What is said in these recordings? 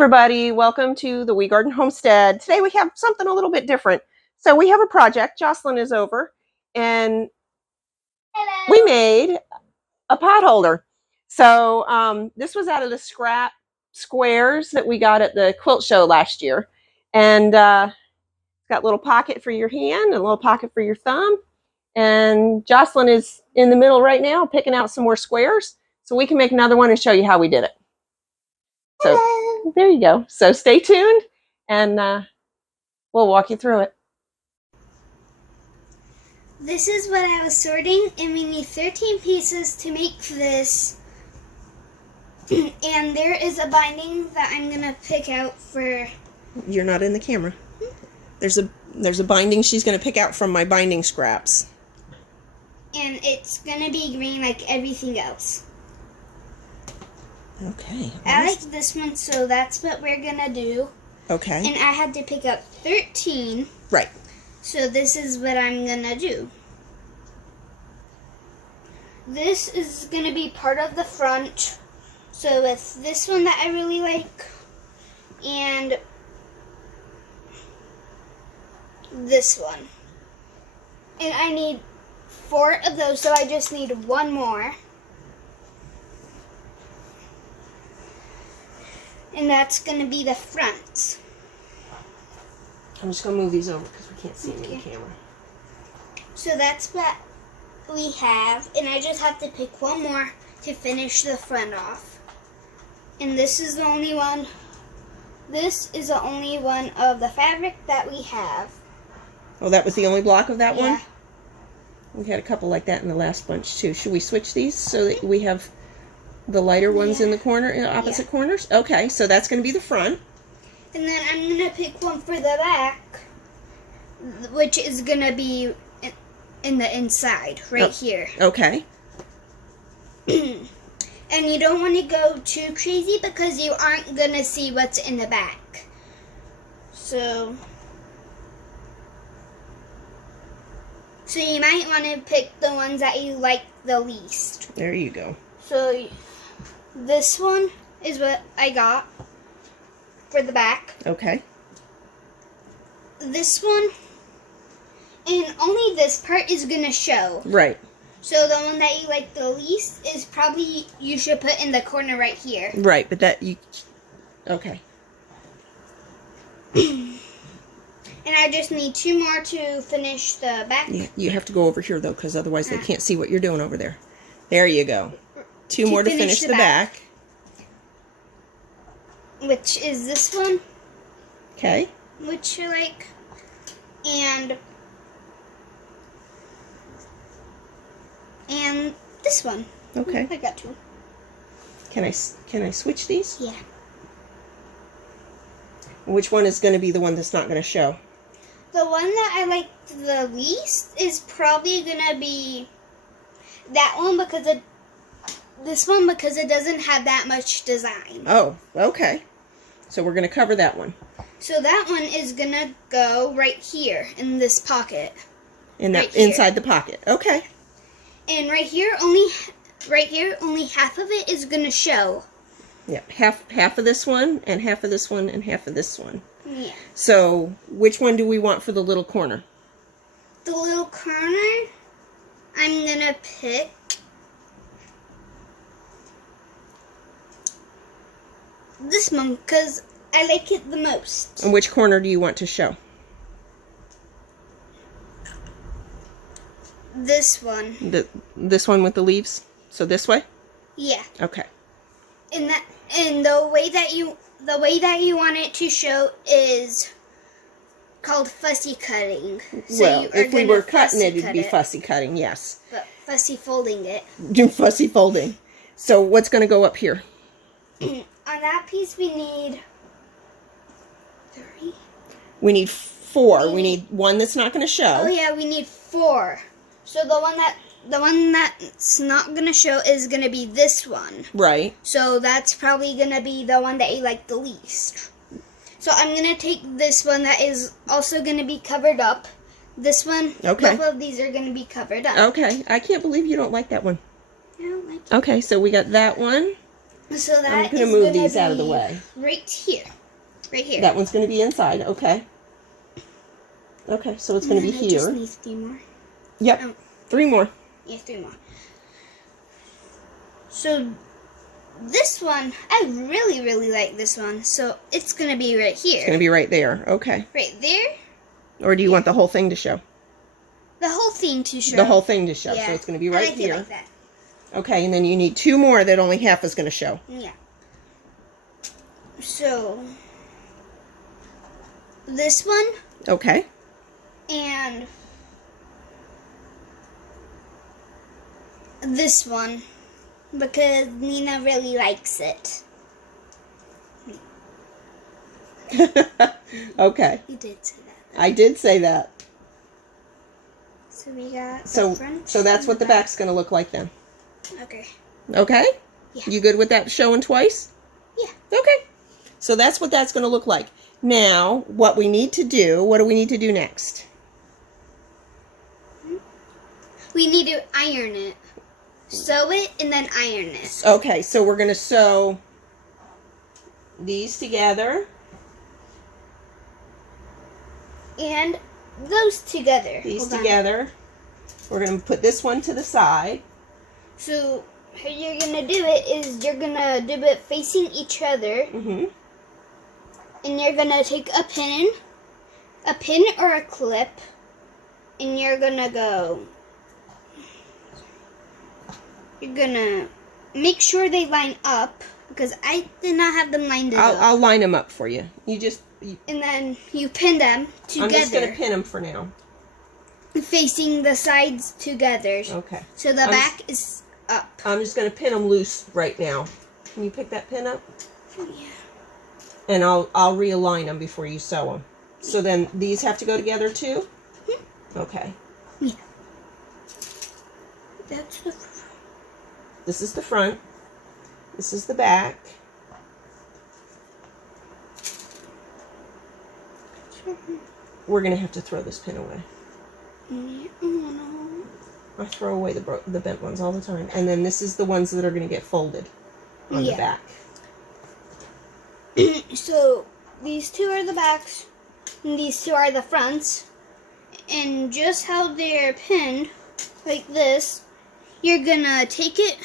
everybody, welcome to the Wee Garden Homestead. Today we have something a little bit different. So we have a project, Joslyn is over, and we made a potholder. So this was out of the scrap squares that we got at the quilt show last year. And it's got a little pocket for your hand, a little pocket for your thumb. And Joslyn is in the middle right now picking out some more squares so we can make another one and show you how we did it. So there you go. So stay tuned and we'll walk you through it. This is what I was sorting, and we need 13 pieces to make this. And there is a binding that I'm going to pick out for... You're not in the camera. There's a binding she's going to pick out from my binding scraps. And it's going to be green like everything else. Okay. I like this one, so that's what we're going to do. Okay. And I had to pick up 13. Right. So this is what I'm going to do. This is going to be part of the front. So it's this one that I really like. And this one. And I need 4 of those, so I just need 1 more. And that's going to be the front. I'm just going to move these over because we can't see them in the camera. So that's what we have. And I just have to pick 1 more to finish the front off. And this is the only one. This is the only one of the fabric that we have. Oh, that was the only block of that Yeah. one? We had a couple like that in the last bunch too. Should we switch these so that we have the lighter ones in the corner, in the opposite corners? Okay, so that's going to be the front. And then I'm going to pick one for the back, which is going to be in the inside, right here. Okay. And you don't want to go too crazy because you aren't going to see what's in the back. So you might want to pick the ones that you like the least. There you go. So this one is what I got for the back. Okay. This one, and only this part is going to show. Right. So the one that you like the least is probably you should put in the corner right here. Right, but that you... Okay. And I just need 2 more to finish the back. Yeah, you have to go over here though because otherwise they can't see what you're doing over there. There you go. 2 more to finish the back. Which is this one. Okay. Which you like. And this one. Okay. I got 2. Can I switch these? Yeah. Which one is going to be the one that's not going to show? The one that I like the least is probably going to be that one because this one because it doesn't have that much design. Oh, okay. So we're going to cover that one. So that one is going to go right here in this pocket. In that inside the pocket. Okay. And right here only half of it is going to show. Yeah, half of this one and half of this one and half of this one. Yeah. So, which one do we want for the little corner? The little corner, I'm going to pick this one because I like it the most. And which corner do you want to show? This one. This one with the leaves? So this way? Yeah. Okay. And the way that you want it to show is called fussy cutting. So well, you are if we were cutting it, it'd be fussy cutting, yes. But fussy folding it. Fussy folding. So what's going to go up here? On that piece we need 3. We need 4. We need one that's not going to show. Oh yeah, we need 4. So the one that's not going to show is going to be this one. Right. So that's probably going to be the one that you like the least. So I'm going to take this one that is also going to be covered up. This one, okay. Both of these are going to be covered up. Okay. I can't believe you don't like that one. I don't like it. Okay, so we got that one. So that I'm going to is move gonna these out of the be way. Right here. Right here. That one's going to be inside. Okay. Okay, so it's going to be I here. just need 3 more. Yep. 3 more. Yeah, 3 more. So this one, I really, really like this one. So it's going to be right here. It's going to be right there. Okay. Right there. Or do you want the whole thing to show? The whole thing to show. The whole thing to show. Yeah. So it's going to be right I like here. It like that. Okay, and then you need 2 more that only half is going to show. Yeah. So this one. Okay. And this one, because Nina really likes it. Okay. You did say that. I did say that. So we got So the front. so that's and what the back's going to look like then. Okay. Okay? Yeah. You good with that showing twice? Yeah. Okay. So that's what that's going to look like. Now, what we need to do, what do we need to do next? We need to iron it. Sew it and then iron it. Okay, so we're going to sew these together. And those together. These Hold on. together. We're going to put this one to the side. So how you're going to do it is you're going to do it facing each other. Mm-hmm. And you're going to take a pin or a clip, and you're going to go, you're going to make sure they line up, because I did not have them lined up. I'll line them up for you. And then you pin them together. I'm just going to pin them for now. Facing the sides together. Okay. So the back is up. I'm just going to pin them loose right now. Can you pick that pin up? Yeah. And I'll realign them before you sew them. So then these have to go together too? Okay. Yeah. That's the front. This is the front. This is the back. We're going to have to throw this pin away. I throw away the bent ones all the time. And then this is the ones that are going to get folded on the back. So these 2 are the backs, and these 2 are the fronts. And just how they're pinned, like this, you're gonna take it,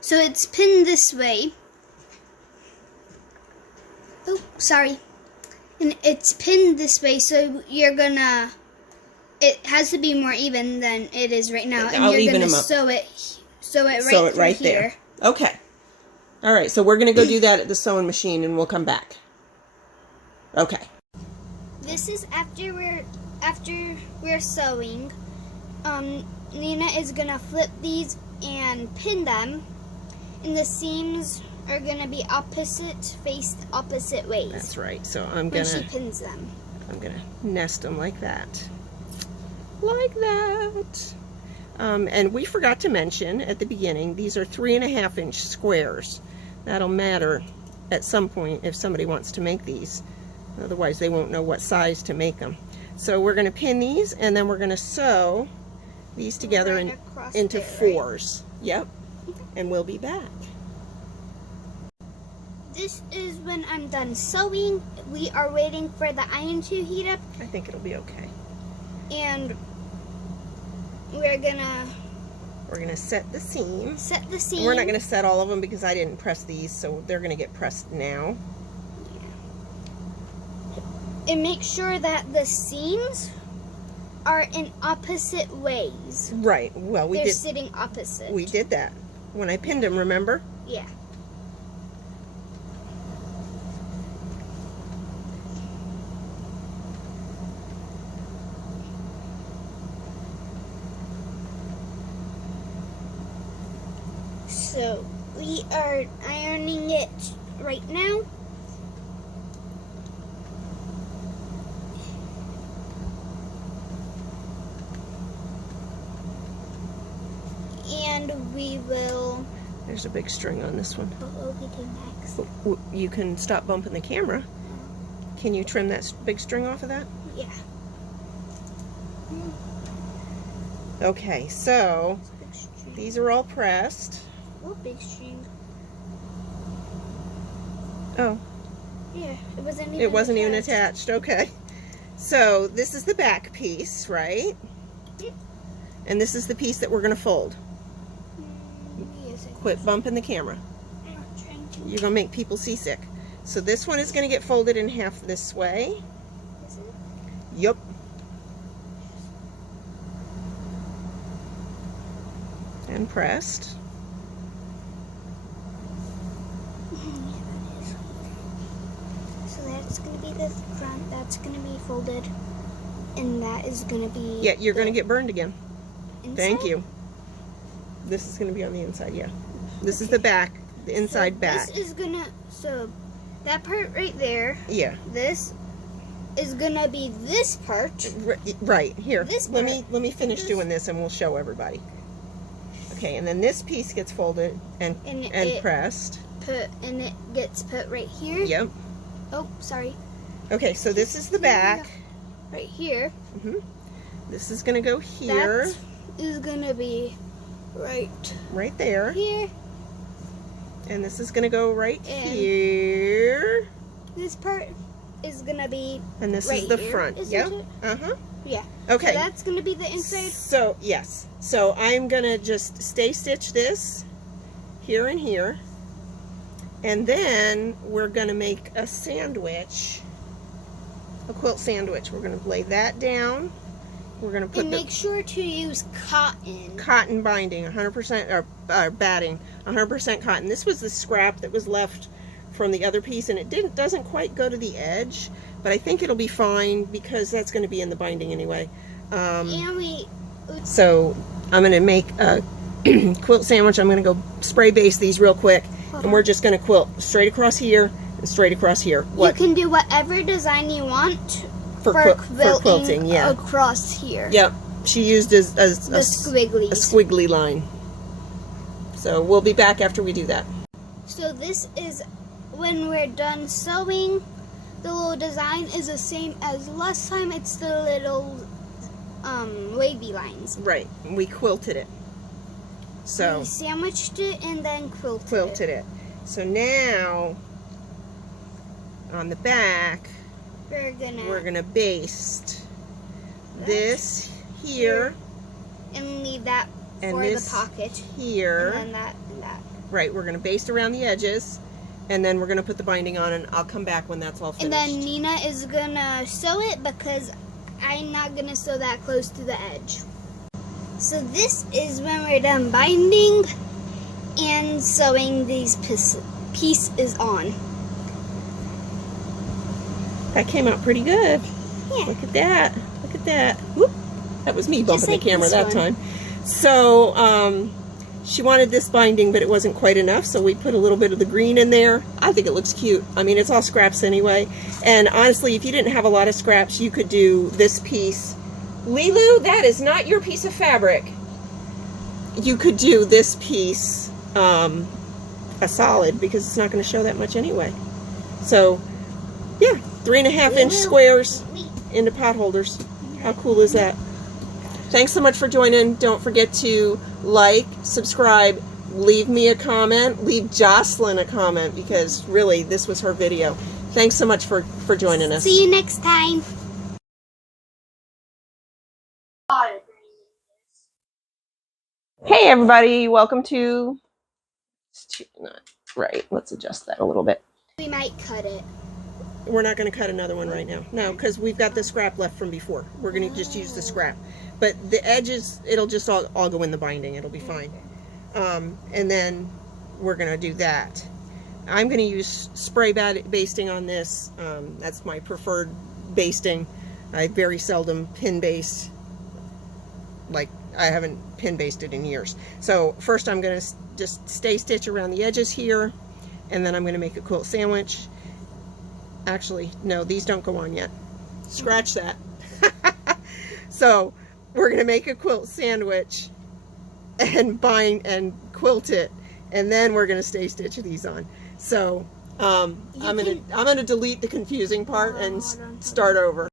so it's pinned this way. Oh, sorry. And it's pinned this way, so you're gonna, it has to be more even than it is right now. And I'll you're even gonna them up. sew it right here. there. Okay. All right, so we're going to go do that at the sewing machine, and we'll come back. Okay. This is after we're sewing. Nina is gonna flip these and pin them, and the seams are gonna be faced opposite ways. That's right. So when she pins them. I'm gonna nest them like that. Like that. And we forgot to mention at the beginning, these are 3.5-inch squares. That'll matter at some point if somebody wants to make these. Otherwise, they won't know what size to make them. So we're going to pin these, and then we're going to sew these together into 4s. Right? Yep. And we'll be back. This is when I'm done sewing. We are waiting for the iron to heat up. I think it'll be okay. And we're gonna set the seam. Set the seam. We're not going to set all of them because I didn't press these, so they're going to get pressed now. And make sure that the seams are in opposite ways. Right. Well, They're sitting opposite. We did that when I pinned them, remember? Yeah. So we are ironing it right now. And we will... There's a big string on this one. What will we do next? You can stop bumping the camera. Can you trim that big string off of that? Yeah. Okay, so these are all pressed. What big string? Oh. Yeah, It wasn't even attached. Okay. So this is the back piece, right? Yep. And this is the piece that we're going to fold. Yes, Quit bumping the camera. I'm not trying to. You're going to make people seasick. So this one is going to get folded in half this way. Is it? Yup. And pressed. So that's going to be the front, that's going to be folded, and that is going to be... Yeah, you're going to get burned again. Inside? Thank you. This is going to be on the inside, yeah. This is the back, the inside back. This is going to... So, that part right there. Yeah. This is going to be this part. Right, here. This let part. me finish doing this and we'll show everybody. Okay, and then this piece gets folded and pressed. And it gets put right here. Yep. Oh, sorry. Okay, so this is the back. Right here. This is going to go here. That is going to be right there. Here. And this is going to go right And here. This part is going to be and this right is the here, front. Yep. it? Yeah. Okay. So that's going to be the inside. So, yes. So I'm going to just stay stitch this here and here. And then we're going to make a sandwich, a quilt sandwich. We're going to lay that down. We're going to put and make sure to use cotton binding, 100%, or batting, 100% cotton. This was the scrap that was left from the other piece, and it doesn't quite go to the edge, but I think it'll be fine because that's going to be in the binding anyway. So I'm going to make a quilt sandwich. I'm going to go spray base these real quick. And we're just going to quilt straight across here and straight across here. What? You can do whatever design you want for quilting, yeah. Across here. Yep. She used a squiggly line. So we'll be back after we do that. So this is when we're done sewing. The little design is the same as last time. It's the little wavy lines. Right. We quilted it. So we sandwiched it and then quilted it. So now on the back we're gonna baste this here and leave that for the pocket here, and then that and that. Right, we're gonna baste around the edges and then we're gonna put the binding on, and I'll come back when that's all finished. And then Nina is gonna sew it because I'm not gonna sew that close to the edge. So this is when we're done binding and sewing these pieces on. That came out pretty good. Yeah. Look at that. Look at that. Whoop. That was me bumping the camera that time. So she wanted this binding, but it wasn't quite enough, so we put a little bit of the green in there. I think it looks cute. I mean, it's all scraps anyway. And honestly, if you didn't have a lot of scraps, you could do this piece. Lilu, that is not your piece of fabric. You could do this piece a solid because it's not going to show that much anyway. So, yeah, 3.5-inch squares into pot holders. How cool is that? Thanks so much for joining. Don't forget to like, subscribe, leave me a comment, leave Joslyn a comment because really this was her video. Thanks so much for joining us. See you next time. Hey everybody, welcome to, right, let's adjust that a little bit. We might cut it. We're not going to cut another one right now. No, because we've got the scrap left from before. We're going to just use the scrap. But the edges, it'll just all go in the binding. It'll be fine. And then we're going to do that. I'm going to use spray basting on this. That's my preferred basting. I very seldom pin baste. Like, I haven't pin basted in years. So first I'm going to just stay stitch around the edges here. And then I'm going to make a quilt sandwich. Actually, no, these don't go on yet. Scratch that. So we're going to make a quilt sandwich and bind and quilt it, and then we're going to stay stitch these on. So I'm going to delete the confusing part and start over.